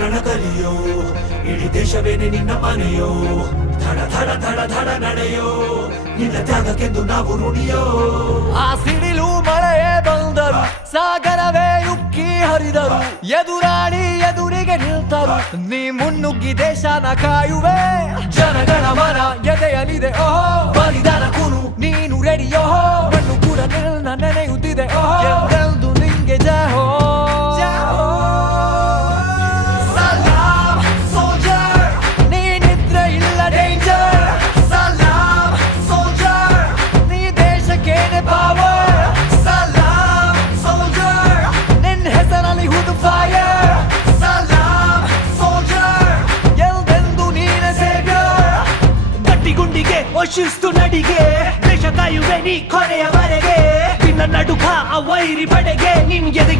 ರಣಕಲಿಯೋ ಇಡೀ ದೇಶವೇನೆ ನಿನ್ನ ಮನೆಯೋ ಧಡ ಧಡ ಧಡ ಧಡ ನಡೆಯೋ ನಿನ್ನ ತ್ಯಾಗಕ್ಕೆಂದು ನಾವು ನುಡಿಯೋ ಆ ಸಿಡಿಲು ಮಳೆಯೇ ಬಂದರು ಸಾಗರವೇ ಉಕ್ಕಿ ಹರಿದರು ಎದುರಾಳಿ ಎದುರಿಗೆ ನಿಲ್ತರು ನೀ ಮುನ್ನುಗ್ಗಿ ದೇಶನ ಕಾಯುವೆ ಜನಗಣ ಮನ ಎದೆಯಲಿದೆ ಓಹೋ ಬಲಿದಾನ ಕುನು ನೀನು ರೆಡಿಯೋ ಮಣ್ಣು ಕೂಡ ನಿನ್ನ ನೆನೆಯುತ್ತಿದೆ ಓಹೋ ಎಂದೆಂದು ನಿಂಗೆ ಜಯ ಹೋ ಶಿಸ್ತು ನಡಿಗೆ ದೇಶ ಕಾಯುವೆ ನೀ ಕೊನೆಯವರೆಗೆ ನಿನ್ನ ನಡುಕ ಆ ವೈರಿ ಪಡೆಗೆ ನಿನ್ ಎದೆಗೆ